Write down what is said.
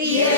Yeah.